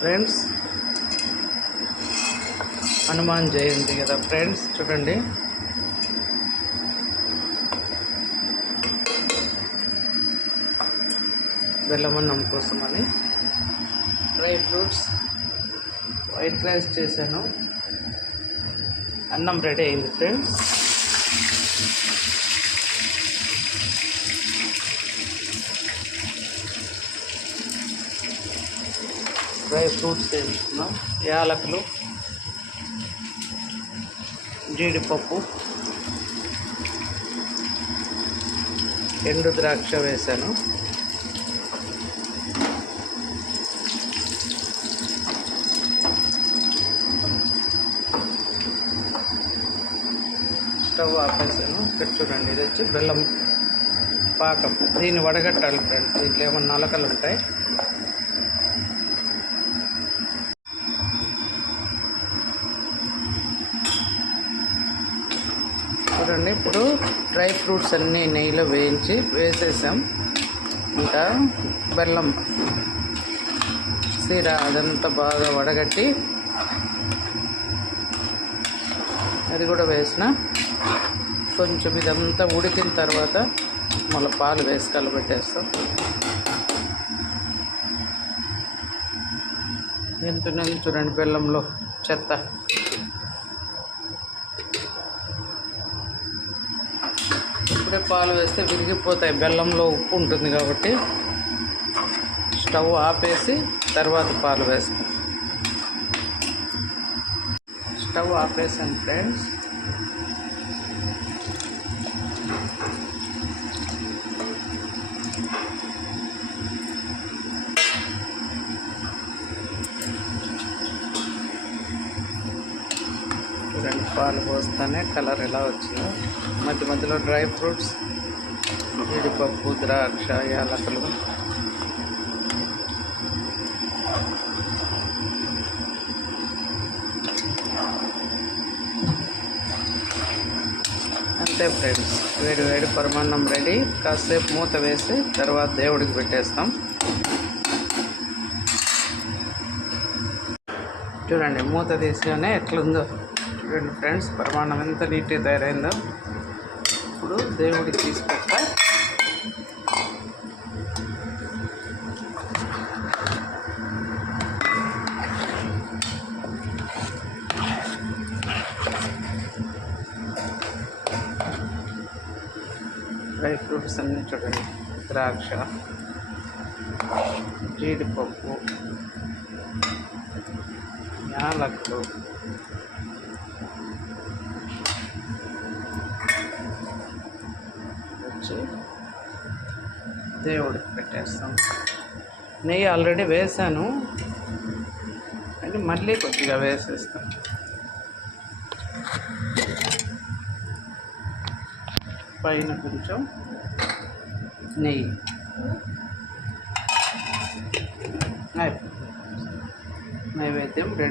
Friends, Hanuman Jayanti కదా friends. చూడండి, బెల్లమన్నం కోసమని డ్రై ఫ్రూట్స్, వైట్ రైస్ చేశాను. అన్నం రెడీ అయింది ఫ్రెండ్స్. డ్రై ఫ్రూట్స్ వేసుకున్నాం. యాలకులు, జీడిపప్పు, ఎండు ద్రాక్ష వేశాను. స్టవ్ ఆపేసాను. ఇక్కడ చూడండి, ఇది వచ్చి బెల్లం పాకం. దీన్ని వడగట్టాలి ఫ్రెండ్స్. దీంట్లో ఏమన్నా నలకలు ఉంటాయి. చూడండి, ఇప్పుడు డ్రై ఫ్రూట్స్ అన్నీ నెయ్యిలో వేసేసాం. ఇంకా బెల్లం సిర అదంతా బాగా వడగట్టి అది కూడా వేసిన. కొంచెం ఇదంతా ఉడికిన తర్వాత మళ్ళీ పాలు వేసి కలబెట్టేస్తాం. ఎంత చూడండి, బెల్లంలో చెత్త. ఇప్పుడే పాలు వేస్తే విరిగిపోతాయి. బెల్లంలో ఉప్పు ఉంటుంది కాబట్టి స్టవ్ ఆపేసి తర్వాత పాలు వేస్తాం. స్టవ్ ఆపేసాను ఫ్రెండ్స్. చూడండి, పాలు పోస్తానే కలర్ ఎలా వచ్చిందో. మధ్య మధ్యలో డ్రై ఫ్రూట్స్, జీడిపప్పు, ద్రాక్ష, యాలకులు, అంతే ఫ్రెండ్స్. వేడి వేడి పరమాన్నం రెడీ. కాసేపు మూత వేసి తర్వాత దేవుడికి పెట్టేస్తాం. చూడండి, మూత తీసిగానే ఎట్లుందో చూడండి ఫ్రెండ్స్. పరమాన్నం ఎంత నీట్గా తయారైందో. ఇప్పుడు దేవుడికి తీసుకొస్తా. డ్రై ఫ్రూట్స్ అన్నీ చూడండి, ద్రాక్ష, జీడిపప్పు, యాలకులు, వచ్చి దేవుడికి పెట్టేస్తాం. నెయ్యి ఆల్రెడీ వేసాను, అని మళ్ళీ కొద్దిగా వేసేస్తాం. పైన కొంచెం నెయ్యి. నైవేద్యం రెడీ.